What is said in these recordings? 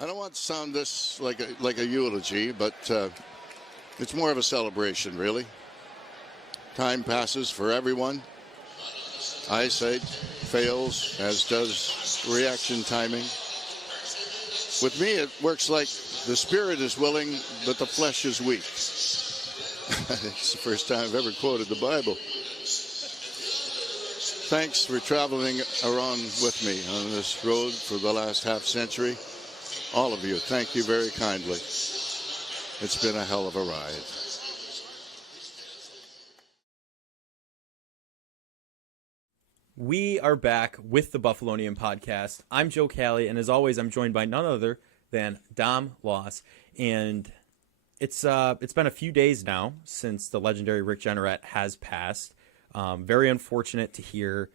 I don't want to sound this like a eulogy, but it's more of a celebration, really. Time passes for everyone. Eyesight fails, as does reaction timing. With me, it works like the spirit is willing, but the flesh is weak. It's the first time I've ever quoted the Bible. Thanks for traveling around with me on this road for the last half century. All of you, thank you very kindly. It's been a hell of a ride. We are back with the Buffalonian podcast. I'm Joe Cali, and as always, I'm joined by none other than Dom Loss. And it's been a few days now since the legendary Rick Jeanneret has passed. Very unfortunate to hear.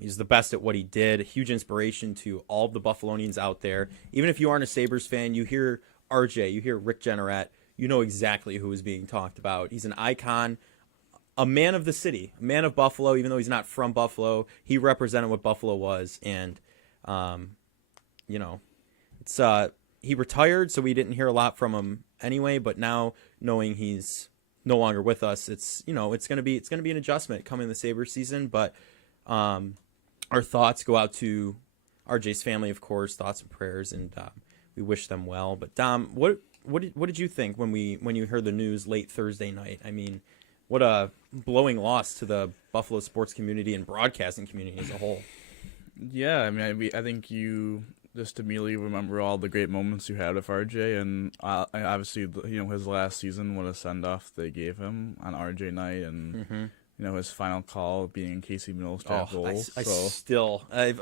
He's the best at what he did. A huge inspiration to all of the Buffalonians out there. Even if you aren't a Sabres fan, you hear RJ, you hear Rick Jeanneret, you know exactly who is being talked about. He's an icon, a man of the city, a man of Buffalo, even though he's not from Buffalo. He represented what Buffalo was. And, it's he retired, so we didn't hear a lot from him anyway. But now, knowing he's no longer with us, it's gonna be an adjustment coming the Sabres season. But our thoughts go out to RJ's family, of course, thoughts and prayers, and we wish them well. But Dom, what did you think when you heard the news late Thursday night? I mean, what a blowing loss to the Buffalo sports community and broadcasting community as a whole. Yeah, I mean, I think you just immediately remember all the great moments you had with RJ, and obviously, his last season, what a send-off they gave him on RJ night, and his final call being Casey Middlestat goal.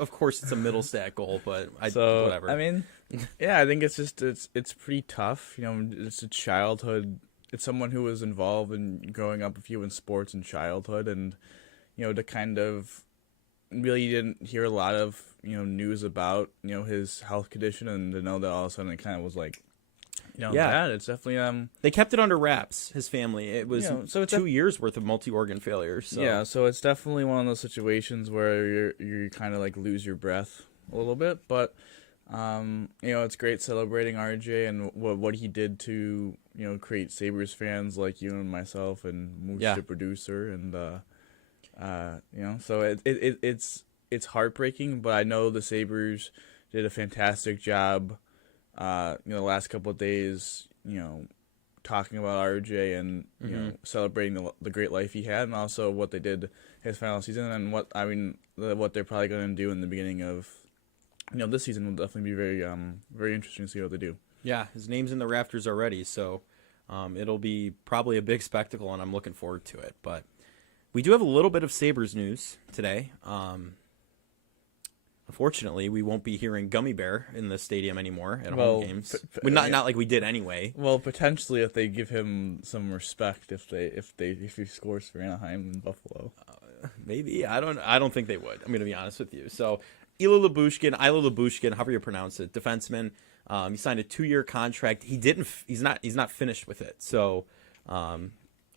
Of course, it's a Middlestat goal, but whatever. I mean, yeah, I think it's pretty tough. It's a childhood. It's someone who was involved in growing up with you in sports in childhood, and to kind of really didn't hear a lot of news about his health condition, and to know that all of a sudden it kind of was like. Bad. It's definitely they kept it under wraps. His family. It was so it's 2 years worth of multi-organ failure. So. Yeah, so it's definitely one of those situations where you kind of like lose your breath a little bit. But it's great celebrating RJ and what he did to create Sabres fans like you and myself and Moose, the producer, and so it's heartbreaking. But I know the Sabres did a fantastic job. The last couple of days, talking about RJ and celebrating the great life he had, and also what they did his final season, and what they're probably going to do in the beginning of this season will definitely be very very interesting to see what they do. Yeah, his name's in the rafters already, so it'll be probably a big spectacle, and I'm looking forward to it. But we do have a little bit of Sabres news today. Unfortunately, we won't be hearing Gummy Bear in the stadium anymore at home games. Not like we did anyway. Well, potentially if they give him some respect, if he scores for Anaheim and Buffalo, maybe. I don't think they would. I'm going to be honest with you. So, Ilo Lyubushkin, however you pronounce it, defenseman. He signed a 2-year contract. He's not finished with it. So,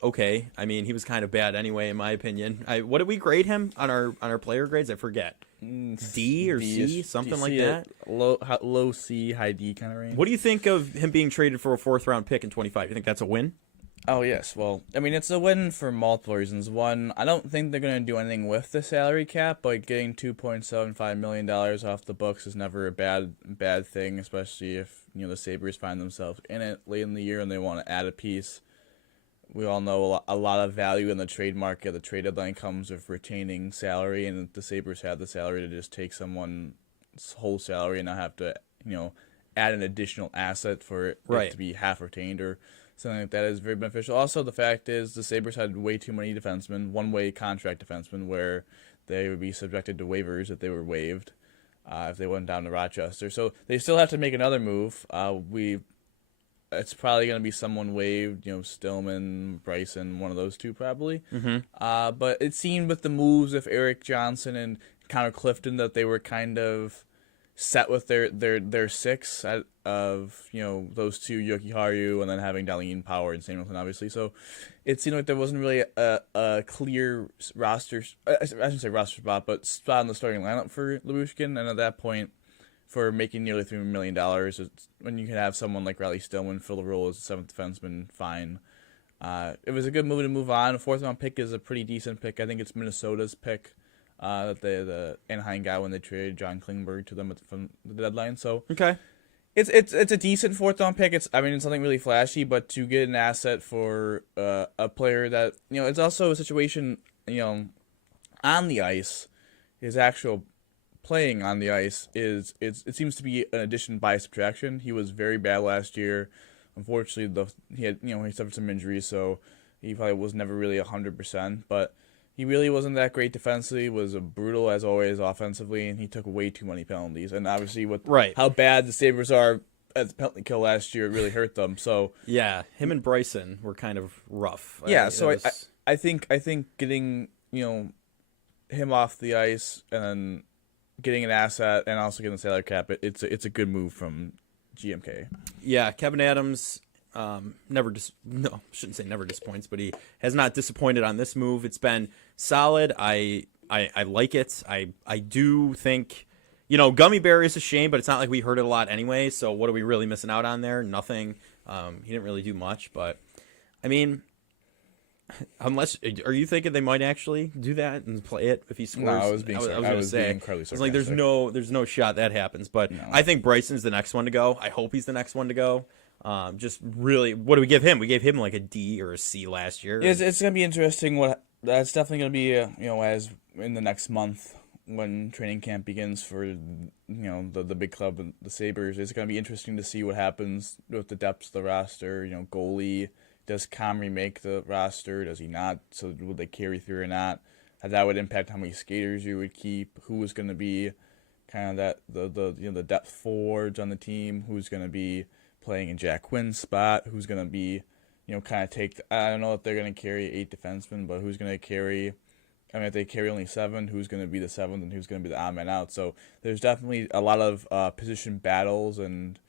okay. I mean, he was kind of bad anyway, in my opinion. What did we grade him on our player grades? I forget. D or C, something like that. Low C, high D kind of range. What do you think of him being traded for a 4th-round pick in 25? You think that's a win? Oh, yes. Well, I mean, it's a win for multiple reasons. One, I don't think they're going to do anything with the salary cap, but getting $2.75 million off the books is never a bad thing, especially if the Sabres find themselves in it late in the year and they want to add a piece. We all know a lot of value in the trade market. The trade deadline comes with retaining salary, and the Sabres have the salary to just take someone's whole salary and not have to, add an additional asset for it to be half retained or something like that is very beneficial. Also, the fact is the Sabres had way too many defensemen, one-way contract defensemen, where they would be subjected to waivers if they were waived if they went down to Rochester. So they still have to make another move. It's probably going to be someone waived, Stillman, Bryson, one of those two probably. But it seemed with the moves of Eric Johnson and Connor Clifton that they were kind of set with their six of those two, Yoki Haru, and then having Darlene Power and Samuelson, obviously. So it seemed like there wasn't really a clear roster, I shouldn't say roster spot, but spot in the starting lineup for Lyubushkin. And at that point, for making nearly $3 million. It's, when you can have someone like Riley Stillman fill the role as a seventh defenseman, fine. It was a good move to move on. A fourth round pick is a pretty decent pick. I think it's Minnesota's pick. That the Anaheim got when they traded John Klingberg to them from the deadline. So Okay. it's a decent fourth round pick. It's something really flashy, but to get an asset for a player that it's also a situation on the ice, his actual playing on the ice it seems to be an addition by subtraction. He was very bad last year. Unfortunately, he suffered some injuries, so he probably was never really 100%. But he really wasn't that great defensively. Was brutal as always offensively, and he took way too many penalties. And obviously, with how bad the Sabres are at the penalty kill last year, it really hurt them. So yeah, him and Bryson were kind of rough. Yeah, I think getting him off the ice and then getting an asset and also getting the salary cap, it's a good move from GMK. Yeah, Kevin Adams shouldn't say never disappoints, but he has not disappointed on this move. It's been solid. I like it. I do think, Gummy Bear is a shame, but it's not like we heard it a lot anyway, so what are we really missing out on there? Nothing. He didn't really do much, but, I mean, are you thinking they might actually do that and play it if he scores? No, I was being incredibly sarcastic. It's like there's no shot that happens, but No. I think Bryson's the next one to go. I hope he's the next one to go. Just really, what do we give him? We gave him like a D or a C last year. It's gonna be interesting. That's definitely gonna be as in the next month when training camp begins for the big club, the Sabres. It's gonna be interesting to see what happens with the depth of the roster. Goalie. Does Comrie make the roster? Does he not? So would they carry through or not? That would impact how many skaters you would keep. Who is going to be kind of the depth forwards on the team? Who's going to be playing in Jack Quinn's spot? Who's going to be kind of take? I don't know if they're going to carry 8 defensemen, but who's going to carry? I mean, if they carry only 7, who's going to be the 7th and who's going to be the odd man out? So there's definitely a lot of position battles and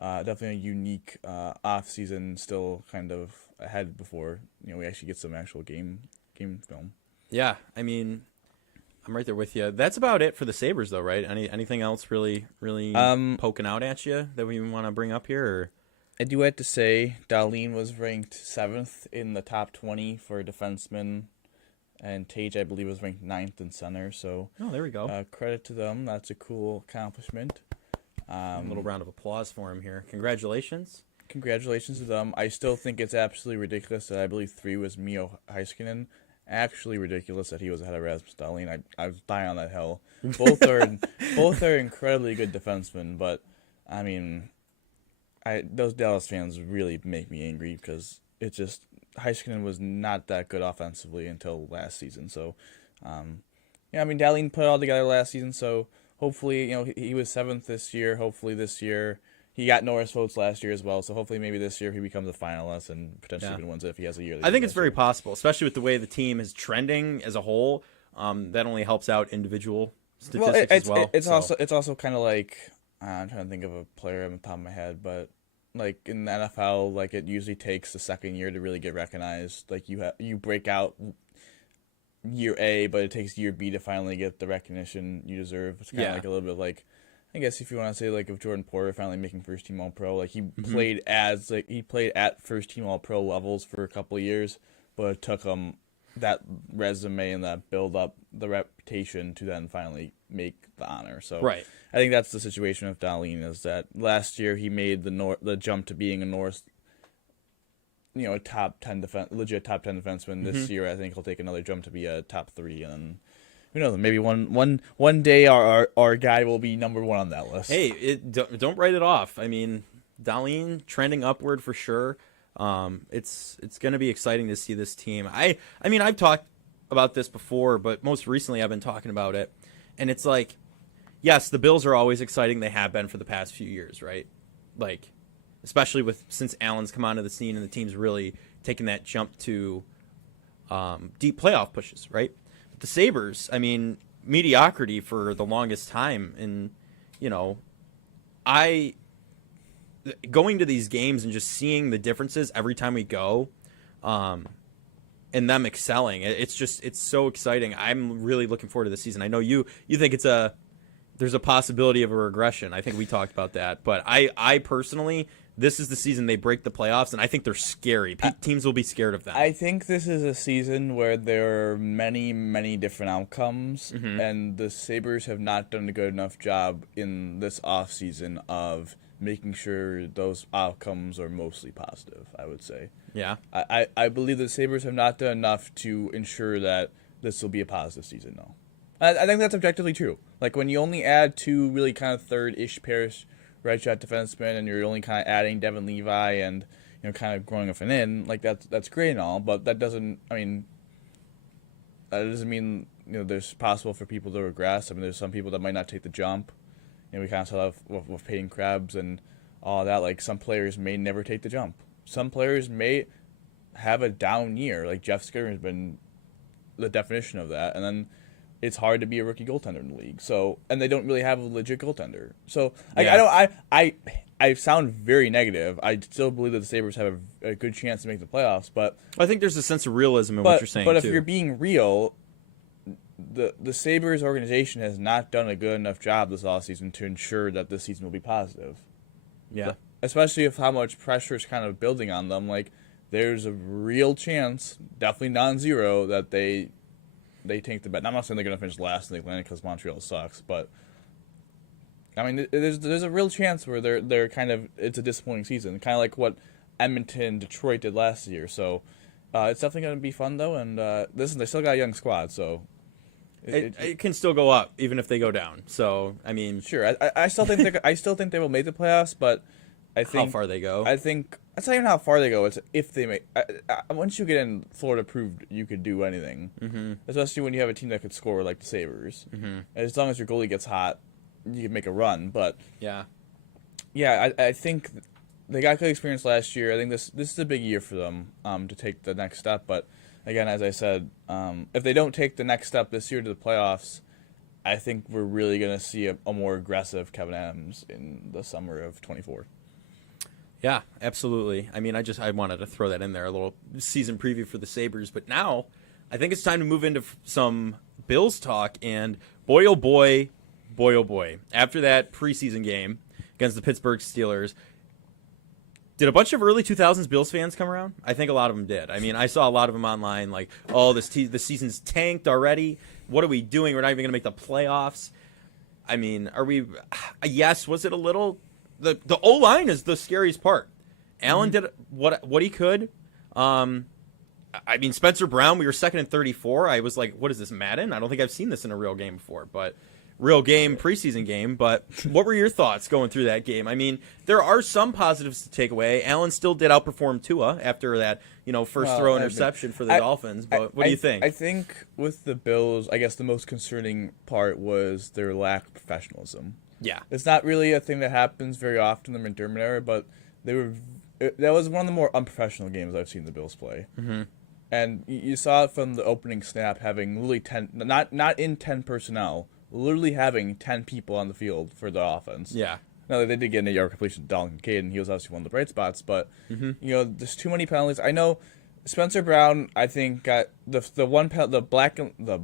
definitely a unique off season still kind of ahead before we actually get some actual game film. Yeah, I mean, I'm right there with you. That's about it for the Sabres, though, right? Anything else really poking out at you that we want to bring up here? Or? I do have to say, Dahlin was ranked 7th in the top 20 for defensemen, and Tage, I believe, was ranked 9th in center. So, there we go. Credit to them. That's a cool accomplishment. A little round of applause for him here. Congratulations. Congratulations to them. I still think it's absolutely ridiculous that I believe 3 was Mio Heiskanen. Actually ridiculous that he was ahead of Rasmus Dahlin. I was dying on that hill. Both are incredibly good defensemen, but I mean, those Dallas fans really make me angry because it's just Heiskanen was not that good offensively until last season. So, I mean, Dahlin put it all together last season. So hopefully, he was 7th this year. Hopefully this year. He got Norris votes last year as well, so hopefully maybe this year he becomes a finalist and potentially even wins it if he has a year. I think it's very possible, especially with the way the team is trending as a whole. That only helps out individual statistics as well. It's also kind of like I'm trying to think of a player on the top of my head, but like in the NFL, like it usually takes the second year to really get recognized. Like you break out year A, but it takes year B to finally get the recognition you deserve. It's kind of like a little bit like. I guess if you want to say like if Jordan Porter finally making first team All Pro, like he played at first team All Pro levels for a couple of years, but it took him that resume and that build up the reputation to then finally make the honor. So right. I think that's the situation with Dahlin is that last year he made the jump to being a Norris, a top 10 legit top 10 defenseman. This year I think he'll take another jump to be a top 3 and then. Who knows? Maybe one day our guy will be number 1 on that list. Hey, don't write it off. I mean, Dahlin trending upward for sure. It's going to be exciting to see this team. I mean, I've talked about this before, but most recently I've been talking about it, and it's like, yes, the Bills are always exciting. They have been for the past few years, right? Like, especially since Allen's come onto the scene and the team's really taken that jump to deep playoff pushes, right? The Sabres, I mean, mediocrity for the longest time. And, going to these games and just seeing the differences every time we go and them excelling, it's so exciting. I'm really looking forward to the season. I know you think it's there's a possibility of a regression. I think we talked about that. But I personally, this is the season they break the playoffs, and I think they're scary. Teams will be scared of them. I think this is a season where there are many, many different outcomes, and the Sabres have not done a good enough job in this offseason of making sure those outcomes are mostly positive, I would say. Yeah. I believe the Sabres have not done enough to ensure that this will be a positive season, though. I think that's objectively true. Like, when you only add two really kind of third-ish pairs right shot defensemen, and you're only kind of adding Devin Levi and, you know, kind of growing up and in, like, that's great and all, but that doesn't mean, you know, there's possible for people to regress. I mean, there's some people that might not take the jump. You know, we kind of saw that with Peyton Krebs and all that. Like, some players may never take the jump. Some players may have a down year. Like, Jeff Skinner has been the definition of that, and then it's hard to be a rookie goaltender in the league. So, and they don't really have a legit goaltender. So, like, Yeah. I sound very negative. I still believe that the Sabres have a good chance to make the playoffs, but I think there's a sense of realism in what you're saying, But if too. you're being real, the Sabres organization has not done a good enough job this offseason to ensure that this season will be positive. Yeah. Especially if how much pressure is kind of building on them. Like, there's a real chance, definitely non-zero, that they tank the bet. I'm not saying they're going to finish last in the Atlantic because Montreal sucks, but I mean, there's a real chance where they're kind of, it's a disappointing season, kind of like what Edmonton, Detroit did last year. So it's definitely going to be fun though, and listen, they still got a young squad, so it can still go up even if they go down. So I mean, sure, I still think I still think they will make the playoffs, but I think how far they go. I think it's not even how far they go. It's if they make. Once you get in, Florida proved you could do anything, especially when you have a team that could score like the Sabres. And as long as your goalie gets hot, you can make a run. But yeah, I think they got good experience last year. I think this is a big year for them to take the next step. But again, as I said, if they don't take the next step this year to the playoffs, I think we're really going to see a more aggressive Kevin Adams in the summer of 24. Yeah, absolutely. I mean, I wanted to throw that in there, a little season preview for the Sabres. But now I think it's time to move into some Bills talk. And boy, oh boy, after that preseason game against the Pittsburgh Steelers, did a bunch of early 2000s Bills fans come around? I think a lot of them did. I mean, I saw a lot of them online like, oh, the season's tanked already. What are we doing? We're not even going to make the playoffs. I mean, are we – yes, was it a little – the O-line is the scariest part. Allen did what he could. I mean, Spencer Brown, we were second and 34. I was like, what is this, Madden? I don't think I've seen this in a real game before, but real game, preseason game. But what were your thoughts going through that game? I mean, there are some positives to take away. Allen still did outperform Tua after that, first throw interception for the Dolphins. But what do you think? I think with the Bills, I guess the most concerning part was their lack of professionalism. Yeah. It's not really a thing that happens very often in the McDermott era, but that was one of the more unprofessional games I've seen the Bills play. Mm-hmm. And you saw it from the opening snap, having literally 10, not in 10 personnel, literally having 10 people on the field for the offense. Yeah. Now, they did get an 8-yard completion to Dalton Kincaid, and he was obviously one of the bright spots, but, there's too many penalties. I know Spencer Brown, I think, got the black in the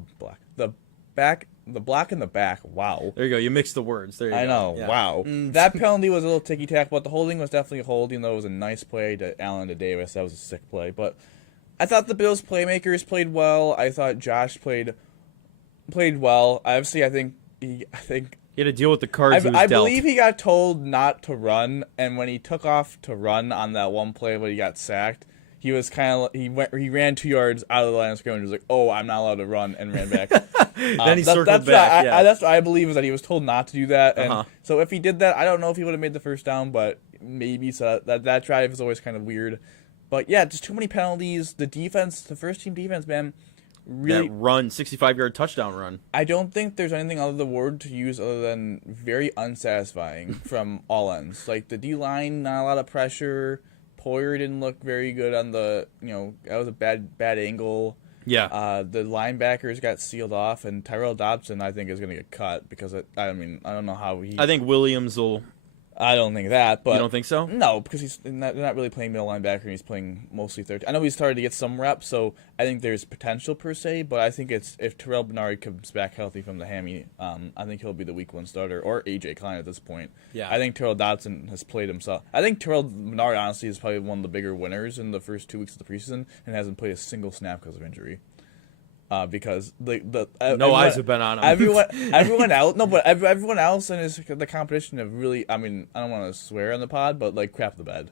back. Wow. There you go. You mixed the words. There you go. I know. Yeah. Wow. That penalty was a little ticky-tack, but the holding was definitely a hold, even though it was a nice play to Allen to Davis. That was a sick play. But I thought the Bills' playmakers played well. I thought Josh played well. Obviously, I think he had to deal with the cards he was I dealt. believe he got told not to run, and when he took off to run on that one play when he got sacked, he was he ran 2 yards out of the line of scrimmage and was like, "Oh, I'm not allowed to run," and ran back. Then he circled back. That's what I believe, is that he was told not to do that. And so if he did that, I don't know if he would have made the first down, but maybe. So that drive is always kind of weird. But yeah, just too many penalties. The defense, the first team defense, man, really that run, 65-yard touchdown run. I don't think there's anything other the word to use other than very unsatisfying from all ends. Like the D line, not a lot of pressure. Poyer didn't look very good on the, that was a bad angle. Yeah. The linebackers got sealed off, and Tyrell Dobson, I think, is going to get cut because, I don't know how he... I think Williams will I don't think that, but You don't think so? No, because he's not really playing middle linebacker. He's playing mostly third. I know he's started to get some reps, so I think there's potential per se. But I think it's if Terrell Bernard comes back healthy from the hammy, I think he'll be the week 1 starter or AJ Klein at this point. Yeah. I think Terrell Dodson has played himself. I think Terrell Bernard honestly is probably one of the bigger winners in the first 2 weeks of the preseason and hasn't played a single snap because of injury. Because eyes have been on him. everyone else, no, but everyone else in the competition have really. I mean, I don't want to swear on the pod, but like crap the bed.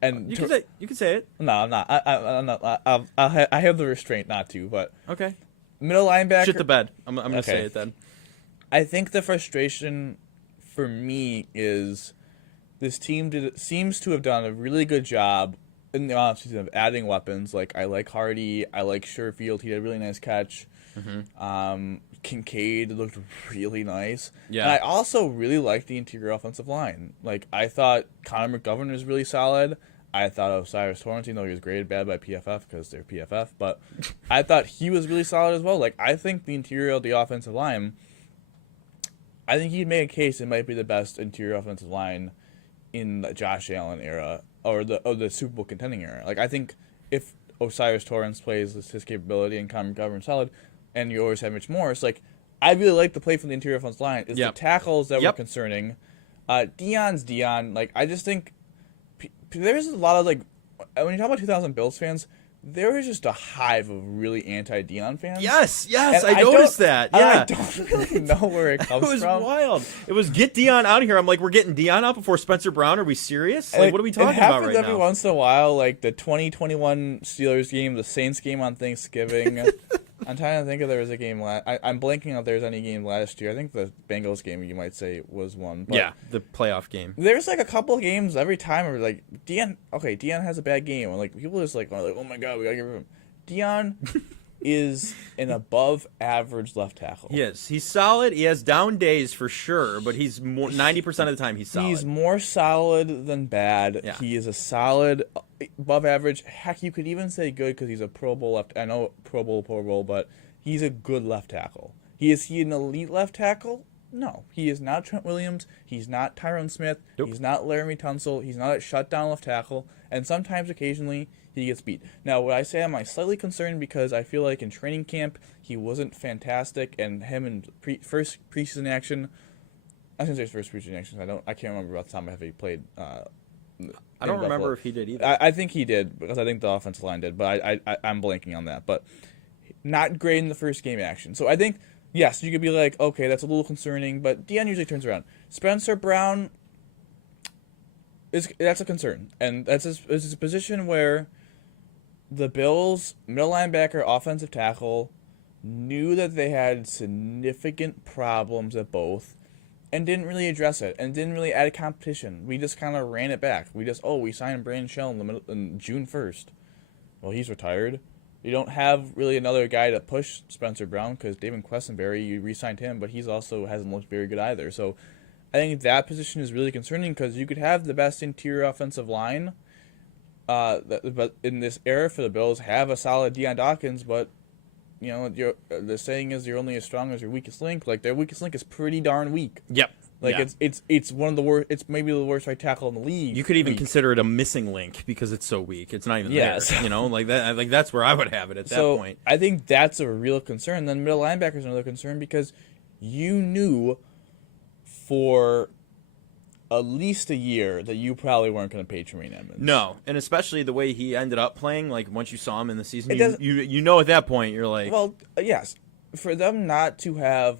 And You can say it. no, I'm not. I'm not. I have the restraint not to. But Okay. middle linebacker. Shit the bed. I'm gonna Okay. say it then. I think the frustration for me is this team seems to have done a really good job in the offseason of adding weapons. Like I like Hardy, I like Sherfield. He had a really nice catch. Kincaid looked really nice. Yeah. And I also really liked the interior offensive line. Like I thought Connor McGovern was really solid. I thought Osiris Torrance, even though he was graded bad by PFF because they're PFF, but I thought he was really solid as well. Like I think the interior of the offensive line, I think he'd make a case it might be the best interior offensive line in the Josh Allen era or the Super Bowl contending era. Like I think if Osiris Torrance plays his capability and Connor McGovern solid, and you always have Mitch Morris, like I really like the play from the interior offensive line. It's the tackles that were concerning. Deion's Deion. Like I just think there's a lot of like when you talk about 2000 Bills fans, there was just a hive of really anti-Deion fans. Yes, And I noticed that. Yeah, I don't really know where it comes it was from. wild. It was get Deion out of here. I'm like, we're getting Deion out before Spencer Brown. Are we serious? Like, what are we talking it about happens right every now? once in a while, like the 2021 Steelers game, the Saints game on Thanksgiving. I'm trying to think if there was a game I'm blanking if there's any game last year. I think the Bengals game, you might say, was one. But Yeah, the playoff game. there's like a couple of games every time where like Deion has a bad game, and like people just like are like, oh my god, we gotta get rid of him. Deion is an above average left tackle. Yes, he's solid. He has down days for sure, but he's 90% of the time he's solid. He's more solid than bad. Yeah. He is a solid, above average. Heck, you could even say good because he's a Pro Bowl left. I know Pro Bowl, but he's a good left tackle. Is he an elite left tackle? No, he is not Trent Williams. He's not Tyron Smith. Nope. He's not Laramie Tunsil. He's not a shutdown left tackle. And sometimes, occasionally, he gets beat. Now, what I say, I'm slightly concerned because I feel like in training camp he wasn't fantastic, and him in first preseason action. I shouldn't say his first preseason action. I can't remember about the time if he played. I don't remember Buffalo. if he did either. I think he did because I think the offensive line did, but I'm blanking on that. But not great in the first game action. So I think yes, you could be like, okay, that's a little concerning, but Deion usually turns around. Spencer Brown that's a concern, and that's a position where the Bills middle linebacker, offensive tackle knew that they had significant problems at both. And didn't really address it, and didn't really add competition. We just kind of ran it back. We signed Brandon Shell in June 1st. Well, he's retired. You don't have really another guy to push Spencer Brown because David Quessenberry, you re-signed him, but he's also hasn't looked very good either. So I think that position is really concerning because you could have the best interior offensive line, but in this era for the Bills, have a solid Deion Dawkins, but you know, the saying is you're only as strong as your weakest link. Like their weakest link is pretty darn weak. Yep. Like Yeah. it's one of the worst. It's maybe the worst right tackle in the league. You could even weak. consider it a missing link because it's so weak. It's not even Yes. there. You know, like that. Like that's where I would have it at that So point. I think that's a real concern. Then middle linebacker is another concern because you knew for at least a year that you probably weren't going to pay Tremaine Edmonds. No, and especially the way he ended up playing. Like once you saw him in the season, It doesn't- you know at that point you're like, Well, yes, for them not to have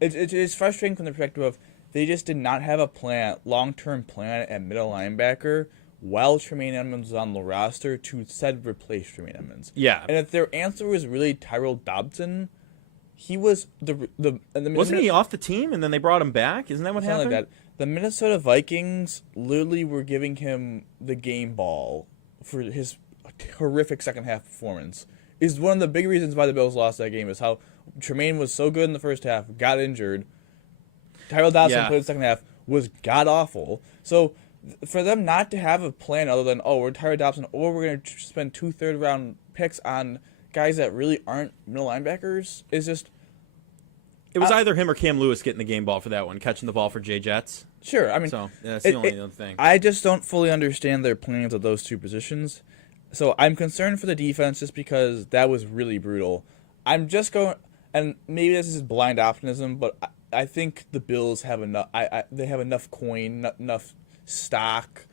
it's frustrating from the perspective of they just did not have a long-term plan at middle linebacker while Tremaine Edmonds was on the roster to said replace Tremaine Edmonds. yeah. And if their answer was really Tyrell Dobson, he was the Wasn't he off the team and then they brought him back? Isn't that what something happened? like that. The Minnesota Vikings literally were giving him the game ball for his horrific second half performance. Is one of the big reasons why the Bills lost that game is how Tremaine was so good in the first half, got injured. Tyrell Dodson played the second half, was god awful. So for them not to have a plan other than we're Tyrell Dodson or we're going to spend 2 third-round picks on guys that really aren't middle linebackers is just It was either him or Cam Lewis getting the game ball for that one, catching the ball for Jay Jets. Sure, I mean, So that's the only other thing. I just don't fully understand their plans of those two positions. So I'm concerned for the defense just because that was really brutal. I'm just going, and maybe this is blind optimism, but I think the Bills have enough. They have enough coin, enough stock,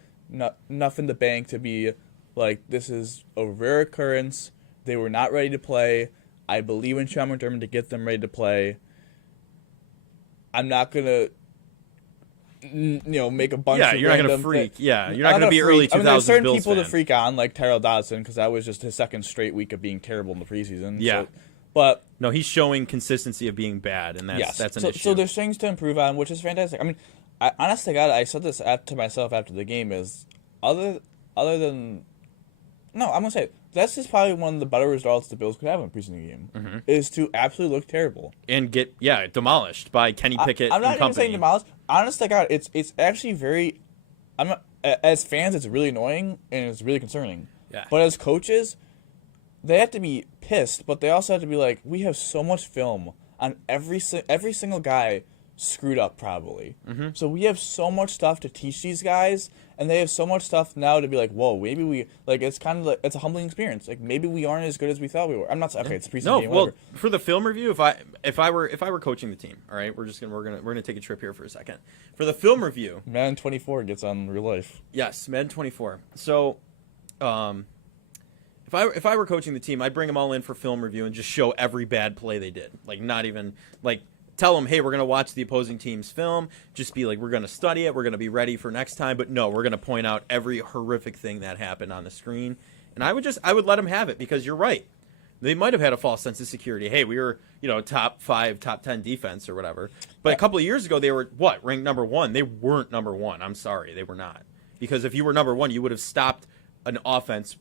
enough in the bank to be like, this is a rare occurrence. They were not ready to play. I believe in Sean McDermott to get them ready to play. I'm not gonna, make a bunch. Yeah, of you're not gonna random freak. thi- Yeah, you're I'm not gonna be early 2000s freak. I mean, there's certain Bills people fan. to freak on, like Tyrell Dodson, because that was just his second straight week of being terrible in the preseason. Yeah. But No, he's showing consistency of being bad, and that's an issue. So there's things to improve on, which is fantastic. I mean, honest to God, I said this to myself after the game is other than no, I'm gonna say this is probably one of the better results the Bills could have in a preseason game is to absolutely look terrible and get demolished by Kenny Pickett I'm not and even company. saying demolished. Honest to God, it's actually very. I'm not, as fans, it's really annoying and it's really concerning. Yeah. But as coaches, they have to be pissed, but they also have to be like, we have so much film on every single guy screwed up probably. Mm-hmm. So we have so much stuff to teach these guys, and they have so much stuff now to be like, whoa, maybe we like. It's kind of like it's a humbling experience. Like maybe we aren't as good as we thought we were. I'm not okay. It's a preseason No, game. well, Whatever. for the film review, if I were coaching the team, all right, we're gonna take a trip here for a second. For the film review, Madden 24 gets on real life. yes, Madden 24. So, if I were coaching the team, I'd bring them all in for film review and just show every bad play they did. Like not even like tell them, hey, we're gonna watch the opposing team's film. Just be like, we're gonna study it. We're gonna be ready for next time. But no, we're gonna point out every horrific thing that happened on the screen. And I would let them have it because you're right. They might have had a false sense of security. Hey, we were, top 5, top 10 defense or whatever. But a couple of years ago, they were, ranked number 1? They weren't number 1. I'm sorry. They were not. Because if you were number 1, you would have stopped an offense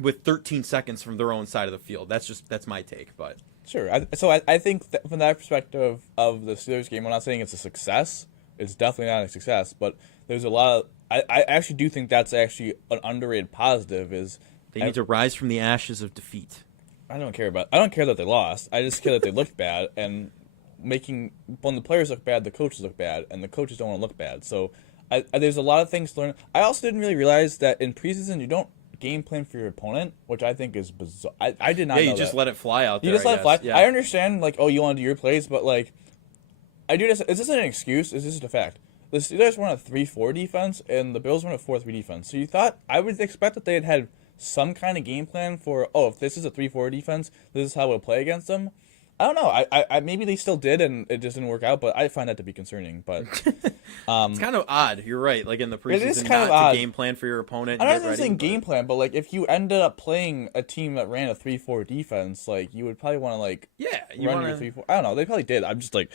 with 13 seconds from their own side of the field. That's my take. But Sure. I think that from that perspective of the Steelers game, I'm not saying it's a success. It's definitely not a success. But there's a lot of I actually do think that's actually an underrated positive is they need to rise from the ashes of defeat. I don't care that they lost. I just care that they looked bad, and when the players look bad, the coaches look bad, and the coaches don't want to look bad. So there's a lot of things to learn. I also didn't really realize that in preseason you don't game plan for your opponent, which I think is bizarre. I did not know Yeah, you just let it fly out there. You just let it fly. Yeah. I understand, like, oh, you want to do your plays, but, like, I do this. Is this an excuse? Is this just a fact? The Steelers run a 3-4 defense, and the Bills run a 4-3 defense. So you thought, I would expect that they had some kind of game plan for, if this is a 3-4 defense, this is how we'll play against them. I don't know. I maybe they still did, and it just didn't work out, but I find that to be concerning. But it's kind of odd. You're right. Like in the preseason, it is not kind of to odd. game plan for your opponent. I'm and not get even ready, saying but- game plan, but, like, if you ended up playing a team that ran a 3-4 defense, like, you would probably want to, like, Yeah, you run want your to. 3-4. I don't know. They probably did. I'm just like,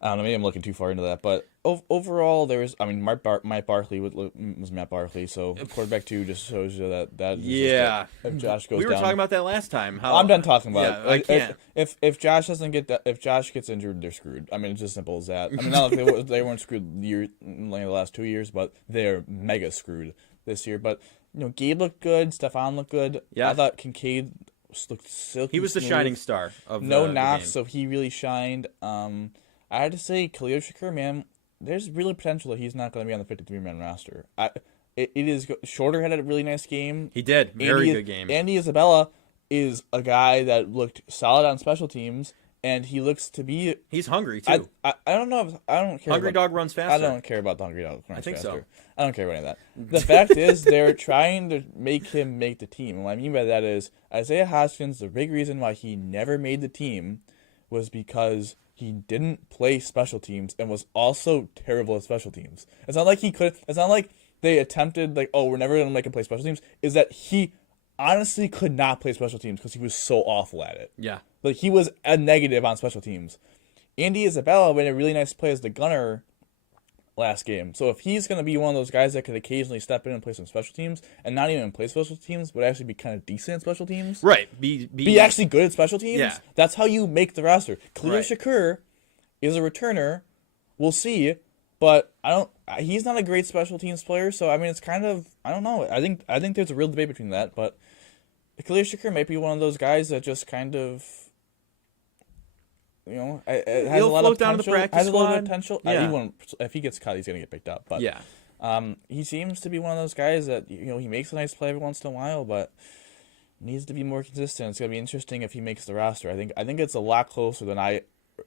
I don't know. Maybe I'm looking too far into that. But overall, Mike Barkley was Matt Barkley. So quarterback 2 just shows you that. Is Yeah, just if Josh goes we were down. talking about that last time. How I'm done talking about it. I can't. If Josh doesn't get that, if Josh gets injured, they're screwed. I mean, it's as simple as that. I mean, not like they weren't screwed in the last 2 years, but they're mega screwed this year. But Gabe looked good. Stephon looked good. Yeah. I thought Kincaid looked silky. he was the smooth. shining star of No the knocks, game. so he really shined. I had to say, Khalil Shakur, man, there's really potential that he's not going to be on the 53-man roster. It is Shorter had a really nice game. He did very good game. Andy Isabella is a guy that looked solid on special teams, and he looks to be. He's hungry too. I don't know. I don't care. Hungry dog runs faster. I don't care about the hungry dog. Runs I think faster. so. I don't care about any of that. The fact is, they're trying to make him make the team. And what I mean by that is Isaiah Hoskins. The big reason why he never made the team was because he didn't play special teams and was also terrible at special teams. It's not like he could. It's not like they attempted, like, we're never going to make him play special teams. Is that he honestly could not play special teams because he was so awful at it. Yeah. Like, he was a negative on special teams. Andy Isabella made a really nice play as the gunner last game. So if he's going to be one of those guys that could occasionally step in and play some special teams, and not even play special teams, but actually be kind of decent at special teams. Right. Be actually good at special teams. Yeah. That's how you make the roster. Khalil Right. Shakur is a returner. We'll see. But he's not a great special teams player, so I mean it's kind of, I don't know. I think there's a real debate between that, but Khalil Shakur might be one of those guys that just kind of it has He'll a lot float of down to the potential. practice Has a little bit of squad. potential. Yeah. He won't, if he gets cut, he's gonna get picked up. But Yeah. he seems to be one of those guys that he makes a nice play every once in a while, but needs to be more consistent. It's gonna be interesting if he makes the roster. I think it's a lot closer than I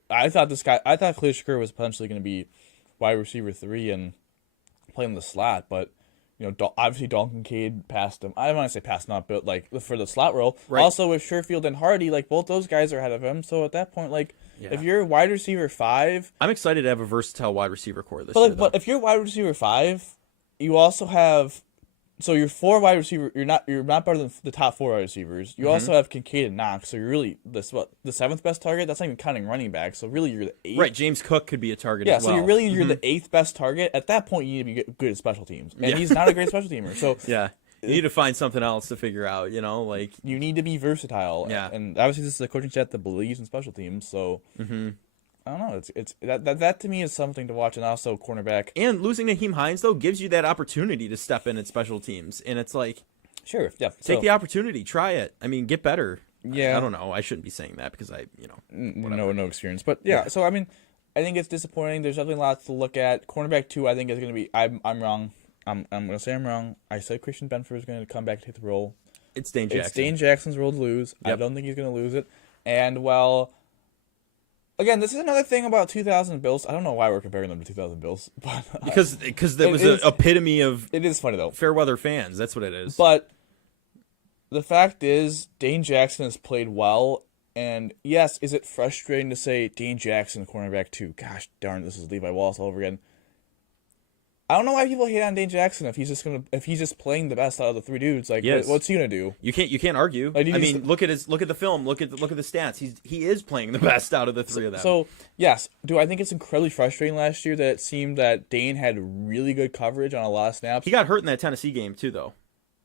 thought. I thought Khalil Shakir was potentially gonna be wide receiver 3 and play in the slot, but obviously Dalton Kincaid passed him. I don't want to say passed him up, but like for the slot role. Right. Also with Sherfield and Hardy, like both those guys are ahead of him. So at that point, like if you're wide receiver 5, I'm excited to have a versatile wide receiver core this but year. like, but if you're wide receiver 5, you also have. So you're 4 wide receiver. You're not better than the top 4 wide receivers. You also have Kincaid and Knox. So you're really the 7th best target. That's not even counting running back. So really you're the 8th. Right, James Cook could be a target Yeah, as well. so you're the 8th best target. At that point, you need to be good at special teams, and Yeah. he's not a great special teamer. So Yeah. You need to find something else to figure out, like you need to be versatile. Yeah. And obviously this is a coaching staff that believes in special teams. So I don't know. It's that to me is something to watch, and also cornerback. and losing Naheem Hines though gives you that opportunity to step in at special teams, and it's like Sure, yeah. take the opportunity, try it. I mean, get better. Yeah. I don't know. I shouldn't be saying that because no experience, but yeah. So I mean, I think it's disappointing. There's definitely lots to look at. Cornerback 2, I think is going to be. I'm wrong. I'm going to say I'm wrong. I said Christian Benford is going to come back to take the role. it's Dane Jackson. It's Dane Jackson's role to lose. I Yep. don't think he's going to lose it. And again, this is another thing about 2000 Bills. I don't know why we're comparing them to 2000 Bills, but because that was an epitome of it is funny though. fair weather fans. That's what it is. But the fact is, Dane Jackson has played well. And yes, is it frustrating to say Dane Jackson, cornerback 2? Gosh darn, this is Levi Wallace all over again. I don't know why people hate on Dane Jackson if he's just playing the best out of the 3 dudes. Like, Yes. what's he gonna do? You can't argue. Like, I mean, look at the film. Look at the stats. He is playing the best out of the 3 of them. So yes, do I think it's incredibly frustrating last year that it seemed that Dane had really good coverage on a lot of snaps? He got hurt in that Tennessee game too, though,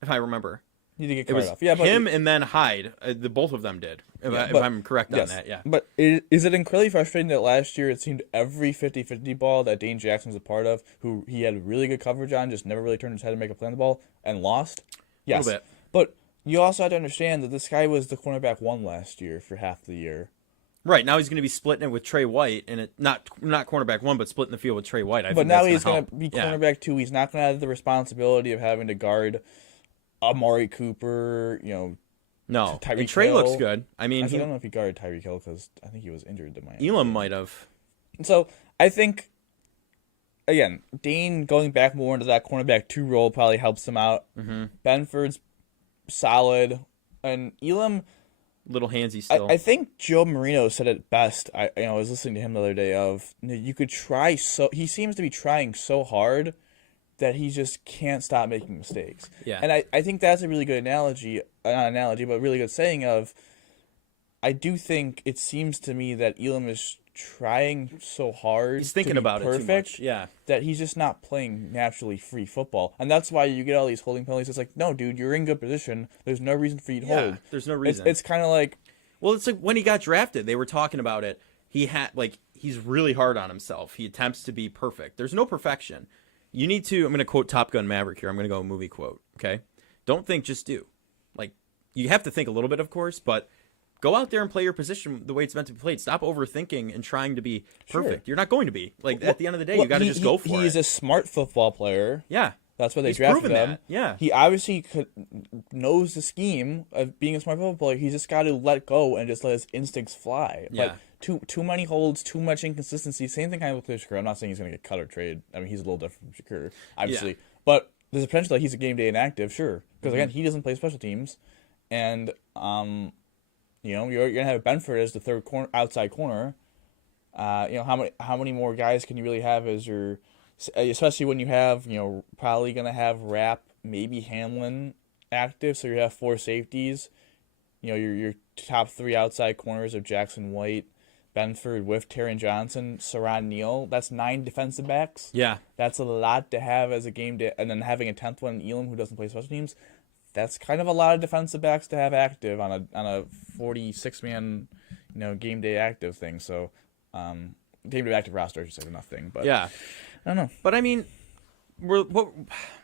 if I remember. He did get It carried was off. Yeah, but him and then Hyde. The both of them did. If I'm correct on that, yeah. But is it incredibly frustrating that last year it seemed every 50-50 ball that Dane Jackson was a part of, who he had really good coverage on, just never really turned his head to make a play on the ball, and lost? Yes. Little bit. But you also have to understand that this guy was the cornerback 1 last year for half the year. Right, now he's going to be splitting it with Trey White, and it not cornerback 1, but splitting the field with Trey White. I But think now that's he's going to be cornerback 2. He's not going to have the responsibility of having to guard Amari Cooper, No, Tyreek and Trey Hill. looks good. I mean, I don't know if he guarded Tyreek Hill because I think he was injured to Miami. Elam might have. So I think, again, Dane going back more into that cornerback 2 role probably helps him out. Mm-hmm. Benford's solid, and Elam. Little handsy still. I think Joe Marino said it best. I was listening to him the other day. You could try he seems to be trying so hard that he just can't stop making mistakes. Yeah. And I think that's a really good analogy, not analogy, but a really good saying of, I do think it seems to me that Elam is trying so hard He's thinking to be about perfect, it too much. Yeah. that he's just not playing naturally free football. And that's why you get all these holding penalties. It's like, no, dude, you're in good position. There's no reason for you to hold. There's no reason. It's kind of like, Well, it's like when he got drafted, they were talking about it. He's really hard on himself. He attempts to be perfect. There's no perfection. You need to, I'm going to quote Top Gun Maverick here. I'm going to go a movie quote, okay? Don't think, just do. Like, you have to think a little bit, of course, but go out there and play your position the way it's meant to be played. Stop overthinking and trying to be perfect. Sure. You're not going to be. Like, at the end of the day, you got to just go for it. He's a smart football player. Yeah. That's why they He's drafted proven him. that, yeah. He obviously knows the scheme of being a smart football player. He's just got to let go and just let his instincts fly. Yeah. But too many holds, too much inconsistency. Same thing kind of with Shakur. I'm not saying he's going to get cut or trade. I mean, he's a little different from Shakur, obviously. Yeah. But there's a potential that he's a game day inactive, sure. Because, again, he doesn't play special teams. And, you're going to have Benford as the third outside corner. How many more guys can you really have as your... Especially when you have, probably going to have Rapp, maybe Hamlin active, so you have 4 safeties. Your top 3 outside corners of Jackson White, Benford with Taron Johnson, Saran Neal. That's 9 defensive backs. Yeah. That's a lot to have as a game day, and then having a 10th one, Elam, who doesn't play special teams. That's kind of a lot of defensive backs to have active on a 46-man, game day active thing. So, game day active roster, I should say, nothing. But Yeah. I don't know. But I mean,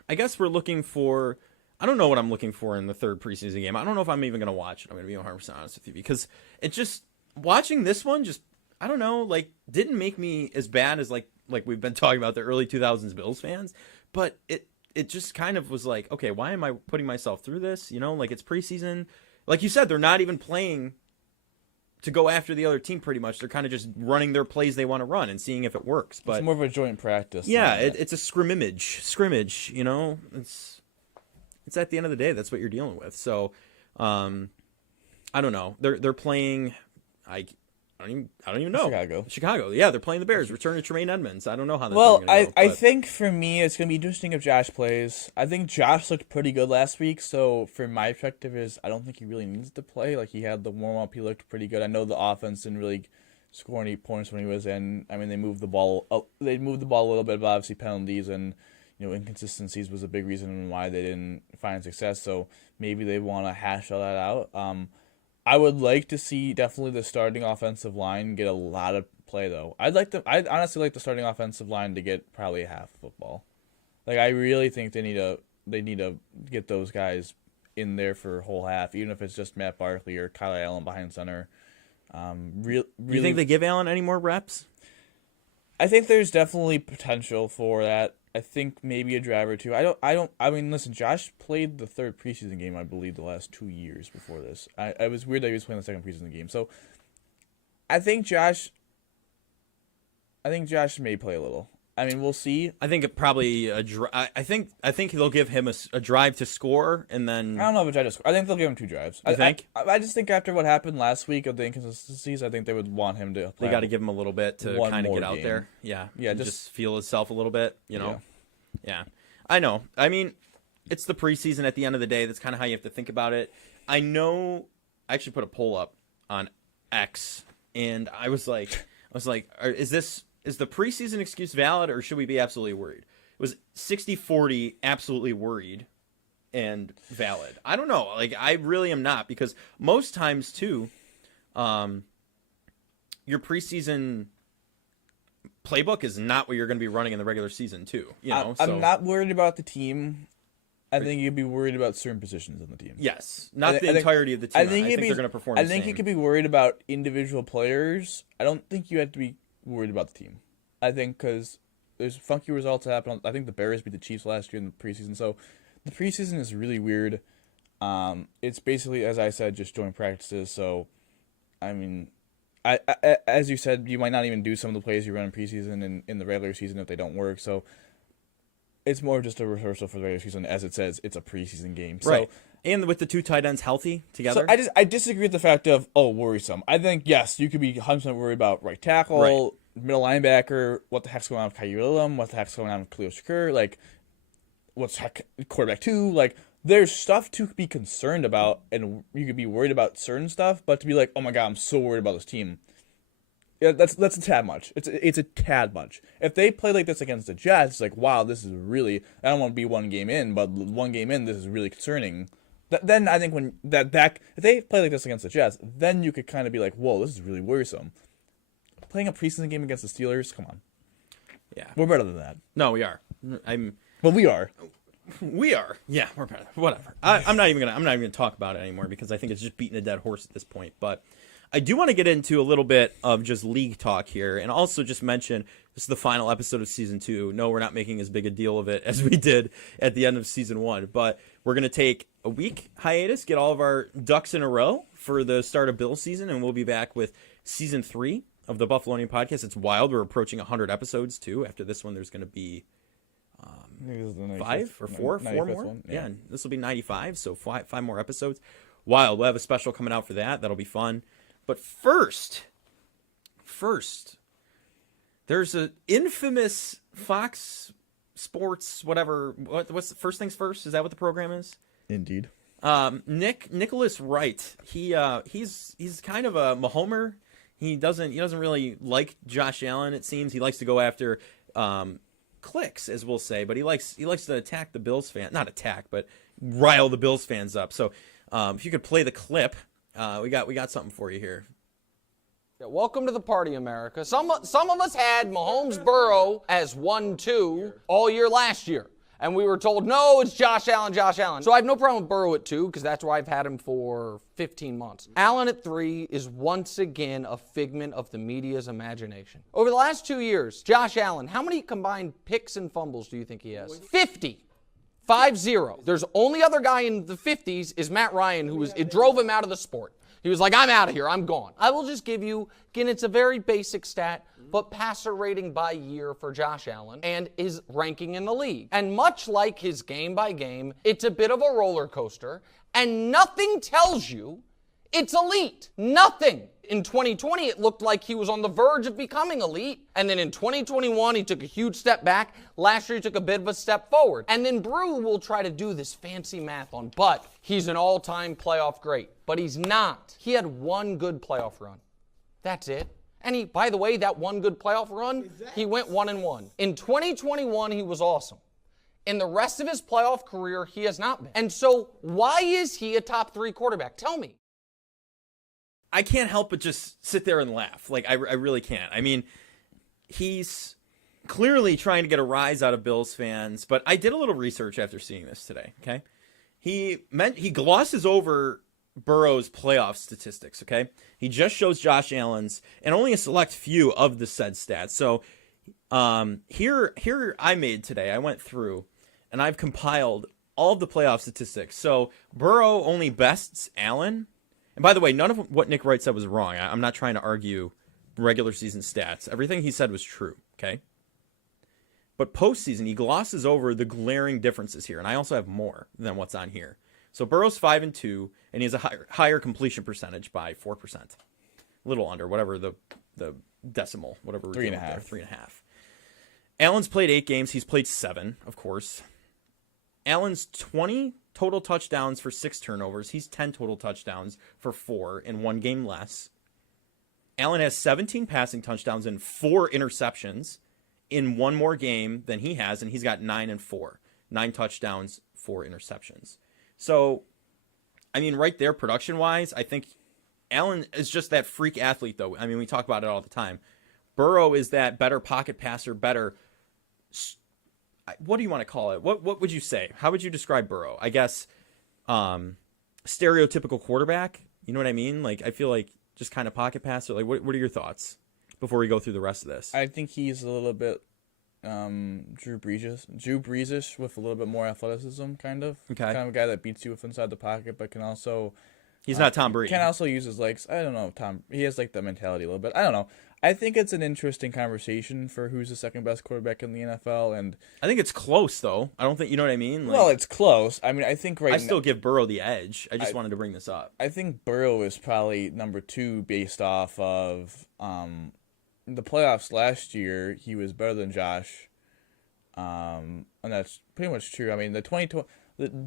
I guess we're looking for. I don't know what I'm looking for in the third preseason game. I don't know if I'm even going to watch it. I'm going to be 100% honest with you because it just watching this one just I don't know, like didn't make me as bad as like we've been talking about the early 2000s Bills fans, but it just kind of was like, okay, why am I putting myself through this? You know, like it's preseason. Like you said, they're not even playing to go after the other team pretty much. They're kind of just running their plays they want to run and seeing if it works. But it's more of a joint practice. Yeah, it's a scrimmage, you know? It's at the end of the day, that's what you're dealing with. So, I don't know. They're playing I don't even know. Chicago. Yeah, they're playing the Bears. Return to Tremaine Edmonds. I don't know how that's going to go. I think for me, it's going to be interesting if Josh plays. I think Josh looked pretty good last week, so from my perspective is I don't think he really needs to play. Like, he had the warm-up. He looked pretty good. I know the offense didn't really score any points when he was in. I mean, they moved the ball a little bit, but obviously penalties and inconsistencies was a big reason why they didn't find success. So maybe they want to hash all that out. I would like to see definitely the starting offensive line get a lot of play, though. I'd honestly like the starting offensive line to get probably half football. Like, I really think they need to get those guys in there for a whole half, even if it's just Matt Barkley or Kyle Allen behind center. Really, you think they give Allen any more reps? I think there's definitely potential for that. I think maybe a drive or two. I mean, listen, Josh played the third preseason game, I believe, the last 2 years before this. I was weird that he was playing the second preseason game. So I think Josh may play a little. I mean, we'll see. I think it probably I think they'll give him a drive to score, and then I don't know if a drive to score. I think they'll give him 2 drives. You think? I just think after what happened last week of the inconsistencies, I think they would want him to play. They got to give him a little bit to kind of get out there. Yeah, just feel himself a little bit. You know. Yeah, I know. I mean, it's the preseason at the end of the day. That's kind of how you have to think about it. I know. I actually put a poll up on X, and I was like, is the preseason excuse valid, or should we be absolutely worried? It was 60-40 absolutely worried and valid. I don't know. Like, I really am not, because most times too, your preseason playbook is not what you're going to be running in the regular season too. I'm not worried about the team. I think you'd be worried about certain positions on the team. Yes, not the entirety of the team. I think they're going to perform. I think you could be worried about individual players. I don't think you have to be worried about the team. I think because there's funky results that happen. I think the Bears beat the Chiefs last year in the preseason, so the preseason is really weird. It's basically, as I said, just joint practices. So, I mean, I as you said, you might not even do some of the plays you run in preseason and in the regular season if they don't work. So, it's more just a rehearsal for the regular season. As it says, it's a preseason game. Right. So, and with the 2 tight ends healthy together. So I disagree with the fact of, worrisome. I think, yes, you could be 100% worried about right tackle, middle linebacker, what the heck's going on with Kyrie Lillam, what the heck's going on with Khalil Shakur, like, what's quarterback 2, like, there's stuff to be concerned about, and you could be worried about certain stuff, but to be like, oh my god, I'm so worried about this team. Yeah, that's a tad much. It's a tad much. If they play like this against the Jets, it's like, wow, this is really, I don't want to be one game in, but one game in, this is really concerning. Then I think when if they play like this against the Jets, then you could kind of be like, whoa, this is really worrisome. Playing a preseason game against the Steelers, come on. Yeah, we're better than that. No, we are. We are. We are. Yeah, we're better. Whatever. I'm not even gonna talk about it anymore because I think it's just beating a dead horse at this point. But I do want to get into a little bit of just league talk here, and also just mention this is the final episode of season 2. No, we're not making as big a deal of it as we did at the end of season 1, but we're gonna take a week hiatus, get all of our ducks in a row for the start of Bill season, and we'll be back with season 3 of the Buffalonian podcast. It's wild. We're approaching 100 episodes too. After this one, there's going to be 5 or 4 more. One. Yeah, this will be 95. So 5 more episodes. Wild. We'll have a special coming out for that. That'll be fun. But first, there's an infamous Fox Sports, whatever. What's the first things first? Is that what the program is? Indeed. Nicholas Wright. He's kind of a Mahomer. He doesn't really like Josh Allen. It seems he likes to go after clicks, as we'll say, but he likes to attack the Bills fan. Not attack, but rile the Bills fans up. So if you could play the clip, we got something for you here. Yeah, welcome to the party, America. Some of us had Mahomes Burrow as 1-2 all year last year. And we were told, no, it's Josh Allen, Josh Allen. So I have no problem with Burrow at 2 because that's where I've had him for 15 months. Allen at 3 is once again a figment of the media's imagination. Over the last 2 years, Josh Allen, how many combined picks and fumbles do you think he has? 50. 5-0. There's only other guy in the 50s is Matt Ryan, it drove him out of the sport. He was like, I'm out of here, I'm gone. I will just give you, again, it's a very basic stat, but passer rating by year for Josh Allen and his ranking in the league. And much like his game by game, it's a bit of a roller coaster, and nothing tells you it's elite. Nothing. In 2020, it looked like he was on the verge of becoming elite. And then in 2021, he took a huge step back. Last year, he took a bit of a step forward. And then Brew will try to do this fancy math on, but he's an all-time playoff great. But he's not. He had one good playoff run. That's it. And by the way, that one good playoff run, he went 1-1. In 2021, he was awesome. In the rest of his playoff career, he has not been. And so why is he a top 3 quarterback? Tell me. I can't help but just sit there and laugh. Like, I really can't. I mean, he's clearly trying to get a rise out of Bills fans, but I did a little research after seeing this today, okay? He glosses over Burrow's playoff statistics, okay? He just shows Josh Allen's and only a select few of the said stats. So here I made today, I went through, and I've compiled all of the playoff statistics. So Burrow only bests Allen. And by the way, none of what Nick Wright said was wrong. I'm not trying to argue regular season stats. Everything he said was true, okay? But postseason, he glosses over the glaring differences here. And I also have more than what's on here. So Burrow's 5-2, and he has a higher completion percentage by 4%. A little under, whatever the decimal, whatever we're doing there, 3.5. Allen's played 8 games. He's played 7, of course. Allen's 20 total touchdowns for 6 turnovers. He's 10 total touchdowns for 4 in 1 game less. Allen has 17 passing touchdowns and 4 interceptions in 1 more game than he has, and he's got 9 and 4. 9 touchdowns, 4 interceptions. So, I mean, right there, production-wise, I think Allen is just that freak athlete, though. I mean, we talk about it all the time. Burrow is that better pocket passer, better... What do you want to call it? What would you say? How would you describe Burrow? I guess stereotypical quarterback. You know what I mean? Like, I feel like just kind of pocket passer. Like, what are your thoughts before we go through the rest of this? I think he's a little bit Drew Brees-ish with a little bit more athleticism, kind of. Okay. Kind of a guy that beats you with inside the pocket, but can also... He's not Tom Brady. Can also use his legs. I don't know, he has like the mentality a little bit. I don't know. I think it's an interesting conversation for who's the second best quarterback in the NFL, and I think it's close though. I don't think you know what I mean. Like, well, it's close. I mean, I think I still give Burrow the edge. I just wanted to bring this up. I think Burrow is probably number 2 based off of the playoffs last year. He was better than Josh, and that's pretty much true. I mean,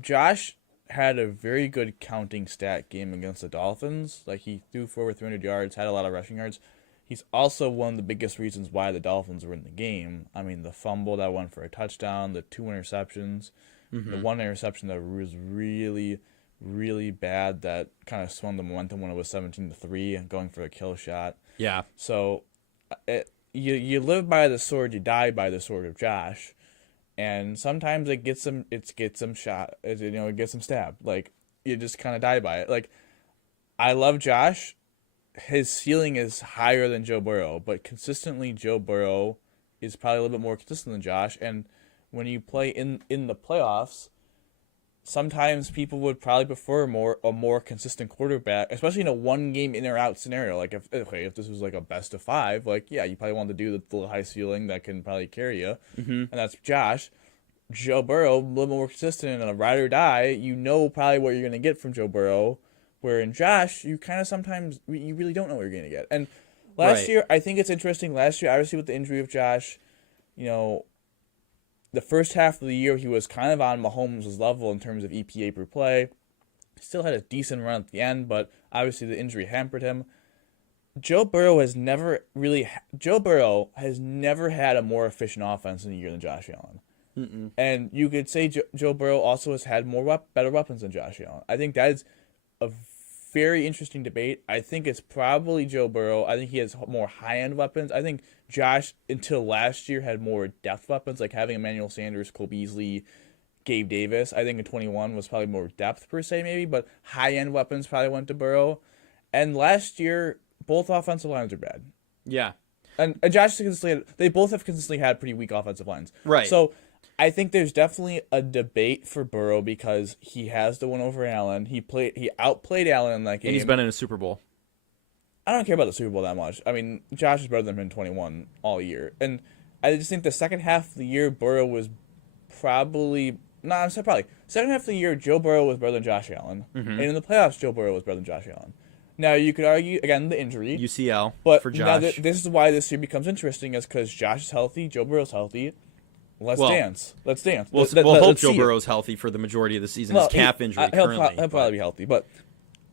Josh had a very good counting stat game against the Dolphins. Like, he threw for over 300 yards, had a lot of rushing yards. He's also one of the biggest reasons why the Dolphins were in the game. I mean, the fumble that went for a touchdown, the 2 interceptions, the 1 interception that was really, really bad that kind of swung the momentum when it was 17-3 and going for a kill shot. Yeah. So you live by the sword, you die by the sword of Josh, and sometimes it gets him shot. It gets him stabbed. Like, you just kind of die by it. Like, I love Josh. His ceiling is higher than Joe Burrow, but consistently Joe Burrow is probably a little bit more consistent than Josh. And when you play in the playoffs, sometimes people would probably prefer a more consistent quarterback, especially in a 1-game in or out scenario. Like, if this was like a best of 5, like, yeah, you probably want to do the high ceiling that can probably carry you, and that's Josh. Joe Burrow, a little more consistent, and a ride or die. You know probably what you're going to get from Joe Burrow. Where in Josh, you kind of sometimes, you really don't know what you're going to get. And last year, I think it's interesting. Last year, obviously with the injury of Josh, the first half of the year, he was kind of on Mahomes' level in terms of EPA per play. Still had a decent run at the end, but obviously the injury hampered him. Joe Burrow has never had a more efficient offense in a year than Josh Allen. Mm-mm. And you could say Joe Burrow also has had better weapons than Josh Allen. I think that is a very interesting debate. I think it's probably Joe Burrow. I think he has more high-end weapons. I think Josh, until last year, had more depth weapons, like having Emmanuel Sanders, Cole Beasley, Gabe Davis. I think in 21 was probably more depth per se, maybe, but high-end weapons probably went to Burrow. And last year, both offensive lines are bad. Yeah. And Josh they both have consistently had pretty weak offensive lines. Right. So I think there's definitely a debate for Burrow because he has the one over Allen. He outplayed Allen in that game. And he's been in a Super Bowl. I don't care about the Super Bowl that much. I mean, Josh is better than him in 21 all year. And I just think the second half of the year, Burrow was probably... No, I'm sorry, probably. Second half of the year, Joe Burrow was better than Josh Allen. Mm-hmm. And in the playoffs, Joe Burrow was better than Josh Allen. Now, you could argue, again, the injury. UCL but for now Josh. this is why this year becomes interesting is because Josh is healthy, Joe Burrow's healthy. Let's dance. Let's dance. We'll hope Joe Burrow's healthy for the majority of the season. His calf injury currently. He'll probably be healthy, but...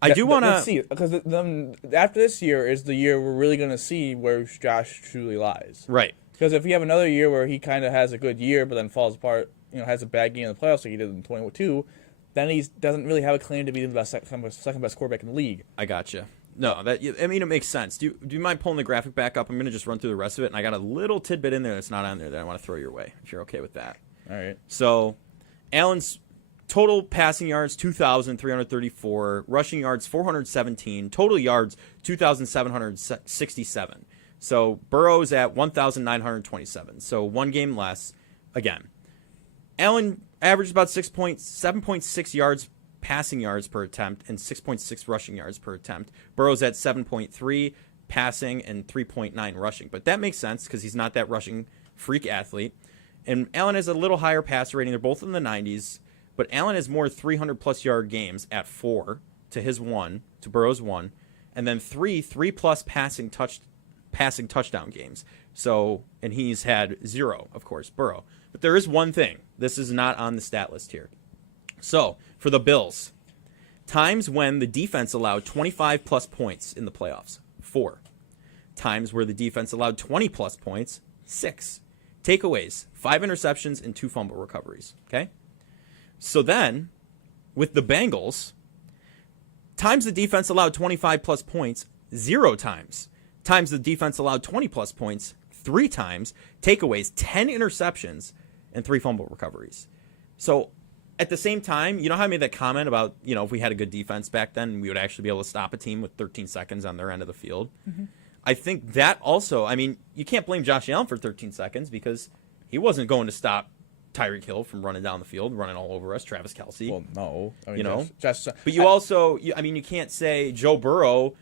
I do want to... Let's see, because after this year is the year we're really going to see where Josh truly lies. Right. Because if we have another year where he kind of has a good year but then falls apart, has a bad game in the playoffs like he did in 22, then he doesn't really have a claim to be the second best quarterback in the league. I gotcha. No, it makes sense. Do you mind pulling the graphic back up? I'm going to just run through the rest of it, and I got a little tidbit in there that's not on there that I want to throw your way, if you're okay with that. All right. So, Allen's total passing yards, 2,334. Rushing yards, 417. Total yards, 2,767. So, Burrow's at 1,927. So, one game less. Again, Allen averaged about 7.6 yards passing yards per attempt and 6.6 rushing yards per attempt. Burrow's at 7.3 passing and 3.9 rushing. But that makes sense because he's not that rushing freak athlete. And Allen has a little higher passer rating. They're both in the 90s. But Allen has more 300-plus yard games at 4 to his 1, to Burrow's 1. And then 3+ passing touchdown games. So, and he's had 0, of course, Burrow. But there is one thing. This is not on the stat list here. So, for the Bills, times when the defense allowed 25-plus points in the playoffs, 4. Times where the defense allowed 20-plus points, 6. Takeaways, 5 interceptions and 2 fumble recoveries, okay? So then, with the Bengals, times the defense allowed 25-plus points, 0 times. Times the defense allowed 20-plus points, 3 times. Takeaways, 10 interceptions and 3 fumble recoveries. So, at the same time, you know how I made that comment about, if we had a good defense back then, we would actually be able to stop a team with 13 seconds on their end of the field? Mm-hmm. I think that also, you can't blame Josh Allen for 13 seconds because he wasn't going to stop Tyreek Hill from running down the field, running all over us, Travis Kelce. Well, no. But you also, you can't say Joe Burrow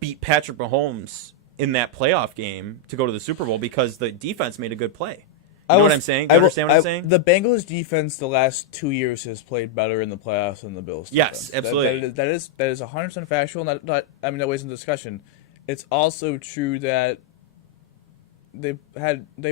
beat Patrick Mahomes in that playoff game to go to the Super Bowl because the defense made a good play. You know what I'm saying? You understand what I'm saying? The Bengals defense the last 2 years has played better in the playoffs than the Bills defense. Yes, absolutely. That is 100% factual. That wasn't discussion. It's also true that they've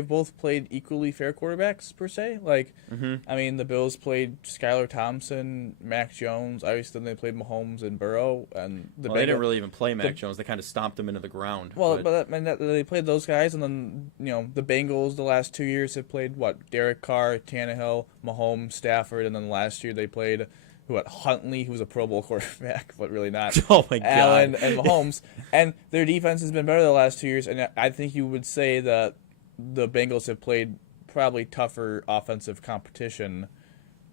both played equally fair quarterbacks per se. The Bills played Skylar Thompson, Mac Jones. Obviously, then they played Mahomes and Burrow, and they didn't really even play Mac Jones. They kind of stomped him into the ground. Well, but they played those guys, and then the Bengals the last 2 years have played Derek Carr, Tannehill, Mahomes, Stafford, and then last year they played Huntley, who was a Pro Bowl quarterback, but really not. Oh my God. Allen and Mahomes, and their defense has been better the last 2 years. And I think you would say that the Bengals have played probably tougher offensive competition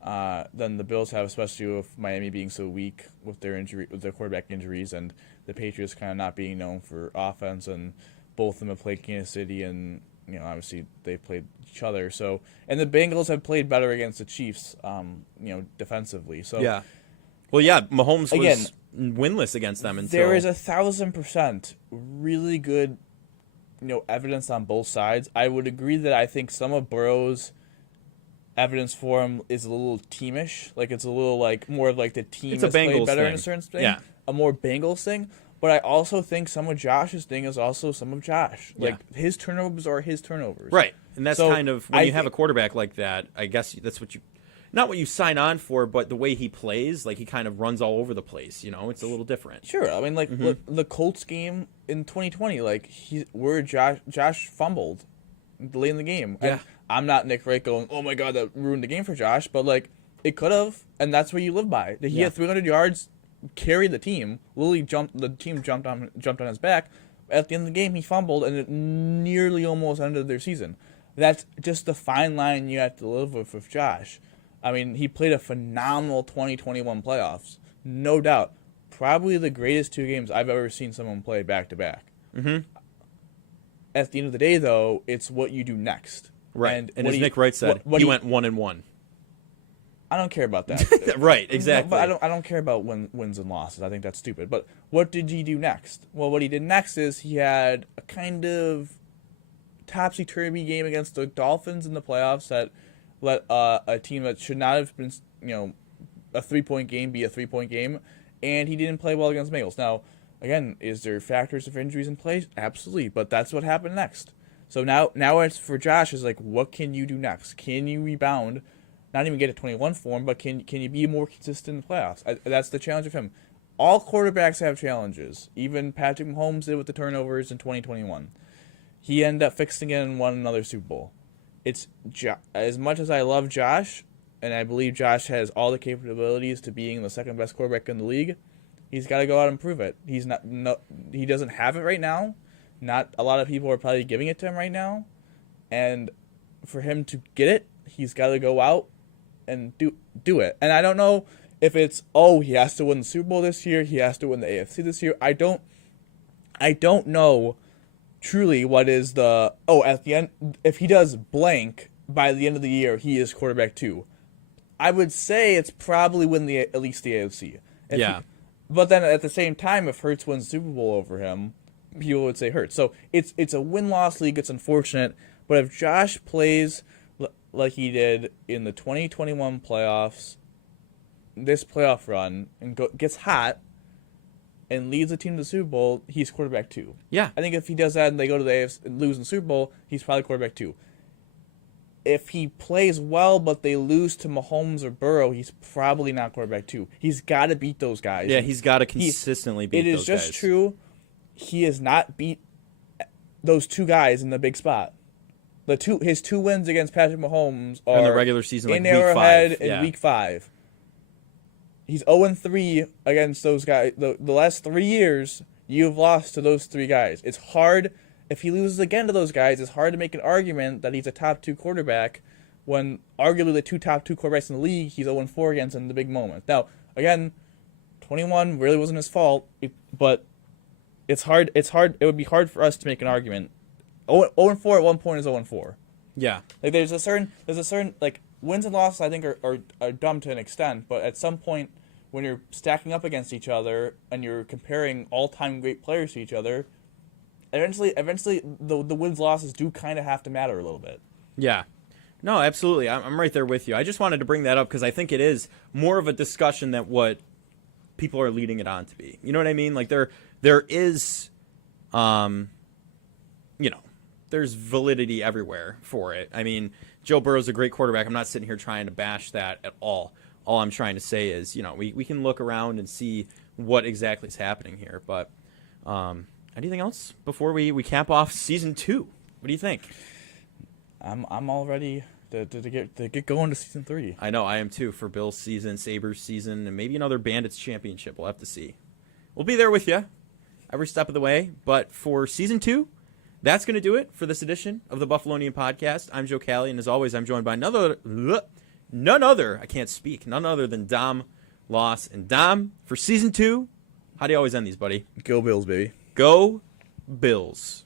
than the Bills have, especially with Miami being so weak with their quarterback injuries, and the Patriots kind of not being known for offense. And both of them have played Kansas City, and obviously they played each other. So, and the Bengals have played better against the Chiefs, defensively. So yeah, Mahomes was winless against them until there is 1,000% really good, evidence on both sides. I would agree that I think some of Burrow's evidence for him is a little teamish, it's a little more of the team has played better in a certain thing, a more Bengals thing. But I also think some of Josh's thing is also some of Josh. His turnovers are his turnovers. Right. And that's kind of, when you have a quarterback like that, I guess that's what not what you sign on for, but the way he plays, he kind of runs all over the place. It's a little different. Sure. The Colts game in 2020, Josh fumbled late in the game. Yeah. And I'm not Nick Wright going, oh my God, that ruined the game for Josh. But, it could have, and that's what you live by. He had 300 yards carried the team. The team jumped on his back. At the end of the game, he fumbled, and it nearly almost ended their season. That's just the fine line you have to live with Josh. I mean, he played a phenomenal 2021 playoffs, no doubt. Probably the greatest 2 games I've ever seen someone play back-to-back. Mm-hmm. At the end of the day, though, it's what you do next. Right. And as Nick Wright said, he went 1-1. I don't care about that. Right, exactly. But I don't care about wins and losses. I think that's stupid. But what did he do next? Well, what he did next is he had a kind of topsy-turvy game against the Dolphins in the playoffs that let a team that should not have been, a 3-point game be a 3-point game, and he didn't play well against Bengals. Now, again, is there factors of injuries in place? Absolutely, but that's what happened next. So now it's for Josh is like, what can you do next? Can you rebound? Not even get a 21 form, but can you be more consistent in the playoffs? That's the challenge of him. All quarterbacks have challenges. Even Patrick Mahomes did with the turnovers in 2021. He ended up fixing it and won another Super Bowl. It's as much as I love Josh, and I believe Josh has all the capabilities to being the second best quarterback in the league. He's got to go out and prove it. He doesn't have it right now. Not a lot of people are probably giving it to him right now, and for him to get it, he's got to go out and do it. And I don't know if it's he has to win the Super Bowl this year, he has to win the AFC this year. I don't know truly what is the at the end, if he does blank by the end of the year, he is quarterback 2. I would say it's probably win at least the AFC. But then at the same time, if Hurts wins the Super Bowl over him, people would say Hurts. So it's a win-loss league. It's unfortunate, but if Josh plays like he did in the 2021 playoffs, this playoff run, and gets hot and leads the team to the Super Bowl, he's quarterback 2. Yeah. I think if he does that and they go to the AFC and lose in the Super Bowl, he's probably quarterback 2. If he plays well but they lose to Mahomes or Burrow, he's probably not quarterback 2. He's got to beat those guys. Yeah, he's got to consistently beat those guys. It is just true. He has not beat those 2 guys in the big spot. His 2 wins against Patrick Mahomes are in the regular season, like in week 5. Arrowhead in week 5. He's 0-3 against those guys. The last 3 years, you've lost to those 3 guys. It's hard. If he loses again to those guys, it's hard to make an argument that he's a top 2 quarterback when arguably the top 2 quarterbacks in the league he's 0-4 against in the big moment. Now, again, 21 really wasn't his fault, but it's hard. It's hard. It would be hard for us to make an argument. 0-4 at one point is 0-4. Yeah. Like there's a certain like wins and losses I think are dumb to an extent, but at some point when you're stacking up against each other and you're comparing all-time great players to each other, eventually the wins losses do kind of have to matter a little bit. Yeah. No, absolutely. I'm right there with you. I just wanted to bring that up because I think it is more of a discussion than what people are leading it on to be. You know what I mean? Like there is, there's validity everywhere for it. I mean, Joe Burrow's a great quarterback. I'm not sitting here trying to bash that at all. All I'm trying to say is, we can look around and see what exactly is happening here. But anything else before we cap off season 2? What do you think? I'm all ready to get going to season 3. I know I am too, for Bills season, Sabres season, and maybe another Bandits championship. We'll have to see. We'll be there with you every step of the way. But for season 2, that's going to do it for this edition of the Buffalonian podcast. I'm Joe Callie, and as always, I'm joined by none other than Dom Loss. And Dom, for season 2, how do you always end these, buddy? Go Bills, baby. Go Bills.